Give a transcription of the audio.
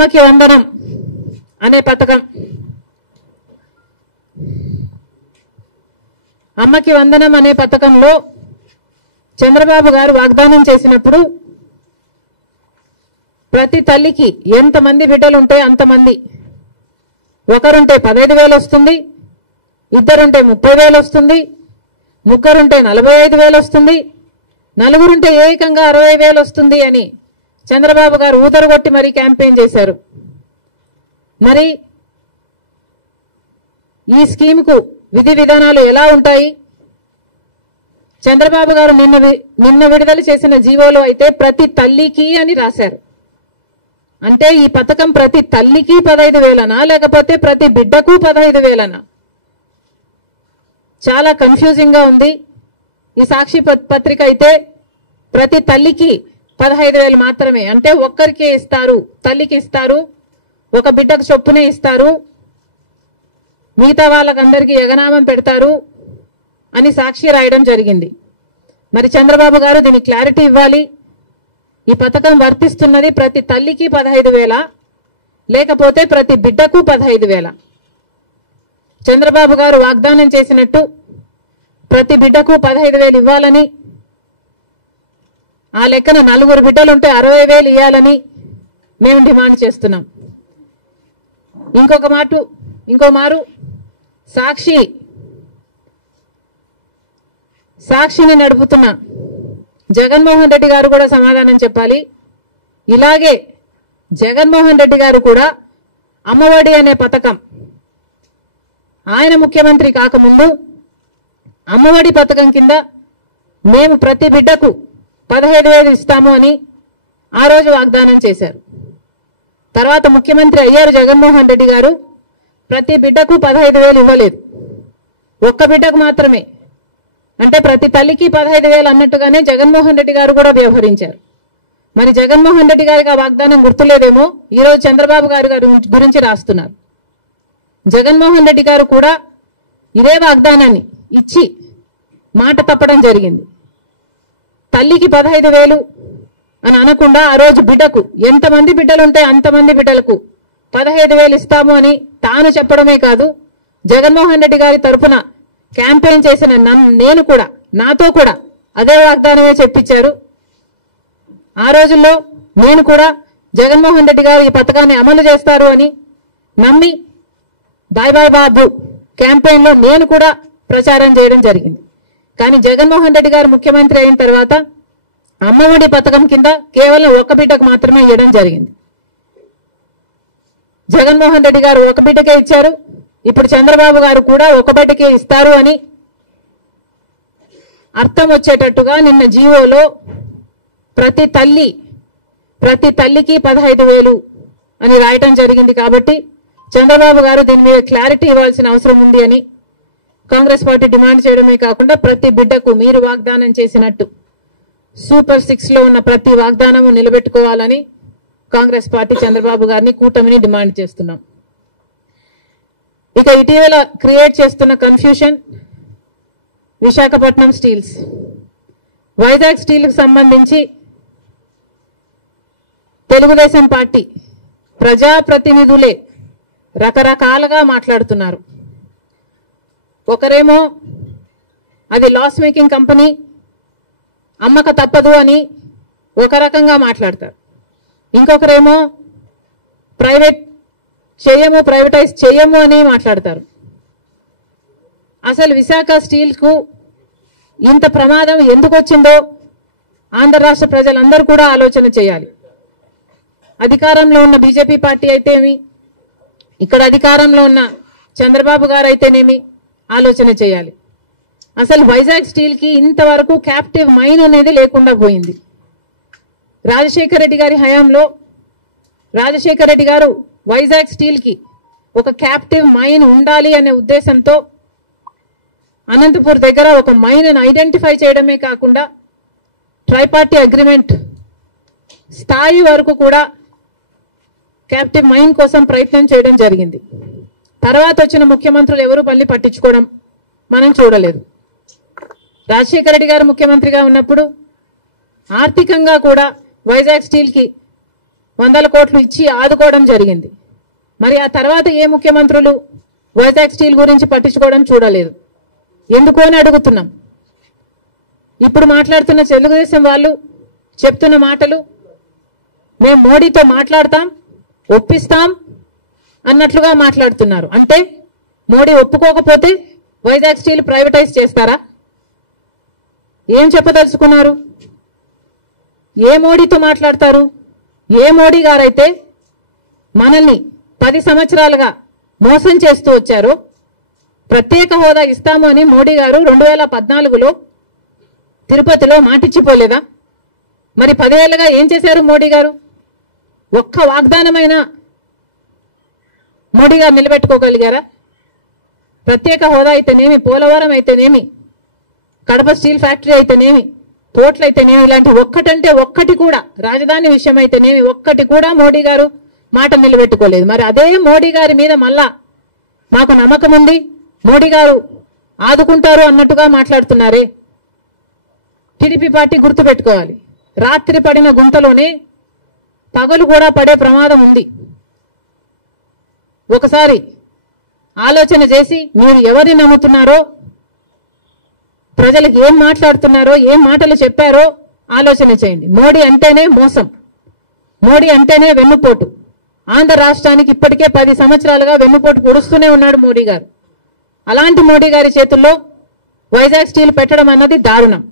అమ్మకి వందనం అనే పథకం, అమ్మకి వందనం అనే పథకంలో చంద్రబాబు గారు వాగ్దానం చేసినప్పుడు ప్రతి తల్లికి ఎంతమంది బిడ్డలుంటే అంతమంది, ఒకరుంటే 15,000 వస్తుంది, ఇద్దరుంటే 30,000 వస్తుంది, ముగ్గురుంటే 45,000 వస్తుంది, నలుగురుంటే ఏకంగా 60,000 వస్తుంది అని చంద్రబాబు గారు ఊదరగొట్టి మరీ క్యాంపెయిన్ చేశారు. మరి ఈ స్కీమ్కు విధి విధానాలు ఎలా ఉంటాయి? చంద్రబాబు గారు నిన్న విడుదల చేసిన జీవోలో అయితే ప్రతి తల్లికి అని రాశారు. అంటే ఈ పథకం ప్రతి తల్లికి 15,000నా లేకపోతే ప్రతి బిడ్డకు 15,000నా? చాలా కన్ఫ్యూజింగ్ గా ఉంది. ఈ సాక్షి పత్రిక అయితే ప్రతి తల్లికి 15,000 మాత్రమే, అంటే ఒక్కరికే ఇస్తారు, తల్లికి ఇస్తారు, ఒక బిడ్డకు చొప్పునే ఇస్తారు, మిగతా వాళ్ళకందరికీ ఎగనామం పెడతారు అని సాక్షి రాయడం జరిగింది. మరి చంద్రబాబు గారు దీనికి క్లారిటీ ఇవ్వాలి. ఈ పథకం వర్తిస్తున్నది ప్రతి తల్లికి 15,000 లేకపోతే ప్రతి బిడ్డకు 15,000? చంద్రబాబు గారు వాగ్దానం చేసినట్టు ప్రతి బిడ్డకు 15,000 ఇవ్వాలని, ఆ లెక్కన నలుగురు బిడ్డలుంటే 60,000 ఇవ్వాలని మేము డిమాండ్ చేస్తున్నాం. ఇంకో మారు సాక్షిని నడుపుతున్న జగన్మోహన్ రెడ్డి గారు కూడా సమాధానం చెప్పాలి. ఇలాగే జగన్మోహన్ రెడ్డి గారు కూడా అమ్మఒడి అనే పథకం, ఆయన ముఖ్యమంత్రి కాకముందు అమ్మఒడి పథకం కింద మేము ప్రతి బిడ్డకు 15,000 ఇస్తాము అని ఆ రోజు వాగ్దానం చేశారు. తర్వాత ముఖ్యమంత్రి అయ్యారు జగన్మోహన్ రెడ్డి గారు, ప్రతి బిడ్డకు 15,000 ఇవ్వలేదు, ఒక్క బిడ్డకు మాత్రమే. అంటే ప్రతి తల్లికి 15,000 అన్నట్టుగానే జగన్మోహన్ రెడ్డి గారు కూడా వ్యవహరించారు. మరి జగన్మోహన్ రెడ్డి గారికి ఆ వాగ్దానం గుర్తులేదేమో ఈరోజు చంద్రబాబు గారు గురించి రాస్తున్నారు. జగన్మోహన్ రెడ్డి గారు కూడా ఇదే వాగ్దానాన్ని ఇచ్చి మాట తప్పడం జరిగింది. తల్లికి 15,000 అని అనకుండా ఆ రోజు బిడ్డకు ఎంతమంది బిడ్డలుంటే అంతమంది బిడ్డలకు 15,000 ఇస్తాము అని తాను చెప్పడమే కాదు, జగన్మోహన్ రెడ్డి గారి తరఫున క్యాంపెయిన్ చేసిన నేను కూడా, నాతో కూడా అదే వాగ్దానమే చెప్పించారు. ఆ రోజుల్లో నేను కూడా జగన్మోహన్ రెడ్డి గారు ఈ పథకాన్ని అమలు చేస్తారు అని నమ్మి బాయ్ బాయ్ బాబు క్యాంపెయిన్ లో నేను కూడా ప్రచారం చేయడం జరిగింది. కానీ జగన్మోహన్ రెడ్డి గారు ముఖ్యమంత్రి అయిన తర్వాత అమ్మఒడి పథకం కింద కేవలం ఒక బిడ్డకు మాత్రమే ఇవ్వడం జరిగింది. జగన్మోహన్ రెడ్డి గారు ఒక బిడ్డకే ఇచ్చారు, ఇప్పుడు చంద్రబాబు గారు కూడా ఒక బిడ్డకే ఇస్తారు అని అర్థం వచ్చేటట్టుగా నిన్న జీవోలో ప్రతి తల్లికి 15,000 అని రాయడం జరిగింది. కాబట్టి చంద్రబాబు గారు దీని మీద క్లారిటీ ఇవ్వాల్సిన అవసరం ఉంది అని కాంగ్రెస్ పార్టీ డిమాండ్ చేయడమే కాకుండా ప్రతి బిడ్డకు మీరు వాగ్దానం చేసినట్టు సూపర్ 6 లో ఉన్న ప్రతి వాగ్దానము నిలబెట్టుకోవాలని కాంగ్రెస్ పార్టీ చంద్రబాబు గారిని, కూటమిని డిమాండ్ చేస్తున్నాం. ఇక ఇటీవల క్రియేట్ చేస్తున్న confusion Visakhapatnam steels, Vizag steel కు సంబంధించి తెలుగుదేశం పార్టీ ప్రజాప్రతినిధులే రకరకాలుగా మాట్లాడుతున్నారు. ఒకరేమో అది లాస్ మేకింగ్ కంపెనీ, అమ్మక తప్పదు అని ఒక రకంగా మాట్లాడతారు. ఇంకొకరేమో ప్రైవేటైజ్ చేయము అని మాట్లాడతారు. అసలు విశాఖ స్టీల్ కు ఇంత ప్రమాదం ఎందుకు వచ్చిందో ఆంధ్ర రాష్ట్ర ప్రజలందరూ కూడా ఆలోచన చేయాలి. అధికారంలో ఉన్న బీజేపీ పార్టీ అయితేమి, ఇక్కడ అధికారంలో ఉన్న చంద్రబాబు గారు అయితేనేమి ఆలోచన చేయాలి. అసలు వైజాగ్ స్టీల్ కి ఇంతవరకు క్యాప్టివ్ మైన్ అనేది లేకుండా పోయింది. రాజశేఖర రెడ్డి గారి హయాంలో రాజశేఖర రెడ్డి గారు వైజాగ్ స్టీల్ కి ఒక క్యాప్టివ్ మైన్ ఉండాలి అనే ఉద్దేశంతో అనంతపూర్ దగ్గర ఒక మైన్ ఐడెంటిఫై చేయడమే కాకుండా ట్రైపార్టీ అగ్రిమెంట్ స్థాయి వరకు కూడా క్యాప్టివ్ మైన్ కోసం ప్రయత్నం చేయడం జరిగింది. తర్వాత వచ్చిన ముఖ్యమంత్రులు ఎవరు పల్లి పట్టించుకోవడం మనం చూడలేదు. రాజశేఖర రెడ్డి గారు ముఖ్యమంత్రిగా ఉన్నప్పుడు ఆర్థికంగా కూడా వైజాగ్ స్టీల్ కి 100 కోట్లు ఇచ్చి ఆదుకోవడం జరిగింది. మరి ఆ తర్వాత ఏ ముఖ్యమంత్రులు వైజాగ్ స్టీల్ గురించి పట్టించుకోవడం చూడలేదు. ఎందుకు అని అడుగుతున్నాం. ఇప్పుడు మాట్లాడుతున్న తెలుగుదేశం వాళ్ళు చెప్తున్న మాటలు మేము మోడీతో మాట్లాడతాం, ఒప్పిస్తాం అన్నట్లుగా మాట్లాడుతున్నారు. అంటే మోడీ ఒప్పుకోకపోతే వైజాగ్ స్టీల్ ప్రైవేటైజ్ చేస్తారా? ఏం చెప్పదలుచుకున్నారు? ఏ మోడీతో మాట్లాడతారు? ఏ మోడీ గారైతే మనల్ని 10 సంవత్సరాలుగా మోసం చేస్తూ వచ్చారో, ప్రత్యేక హోదా ఇస్తాము అని మోడీ గారు 2014లో తిరుపతిలో మాటిచ్చిపోలేదా? మరి 10 ఏళ్లుగా ఏం చేశారు మోడీ గారు? ఒక్క వాగ్దానమైన మోడీ గారు నిలబెట్టుకోగలిగారా? ప్రత్యేక హోదా అయితేనేమి, పోలవరం అయితేనేమి, కడప స్టీల్ ఫ్యాక్టరీ అయితేనేమి, పోర్ట్లు అయితేనేమి, ఇలాంటి ఒక్కటంటే ఒక్కటి కూడా, రాజధాని విషయం అయితేనేమి ఒక్కటి కూడా మోడీ గారు మాట నిలబెట్టుకోలేదు. మరి అదే మోడీ గారి మీద మళ్ళా మాకు నమ్మకం ఉంది, మోడీ గారు ఆదుకుంటారు అన్నట్టుగా మాట్లాడుతున్నారే. టీడీపీ పార్టీ గుర్తుపెట్టుకోవాలి, రాత్రి పడిన గుంతలోనే పగలు కూడా పడే ప్రమాదం ఉంది. ఒకసారి ఆలోచన చేసి మీరు ఎవరిని నమ్ముతున్నారో, ప్రజలకు ఏం మాట్లాడుతున్నారో, ఏం మాటలు చెప్పారో ఆలోచన చేయండి. మోడీ అంటేనే మోసం, మోడీ అంటేనే వెన్నుపోటు. ఆంధ్ర రాష్ట్రానికి ఇప్పటికే 10 సంవత్సరాలుగా వెన్నుపోటు పొడుస్తూనే ఉన్నాడు మోడీ గారు. అలాంటి మోడీ గారి చేతుల్లో వైజాగ్ స్టీల్ పెట్టడం అన్నది దారుణం.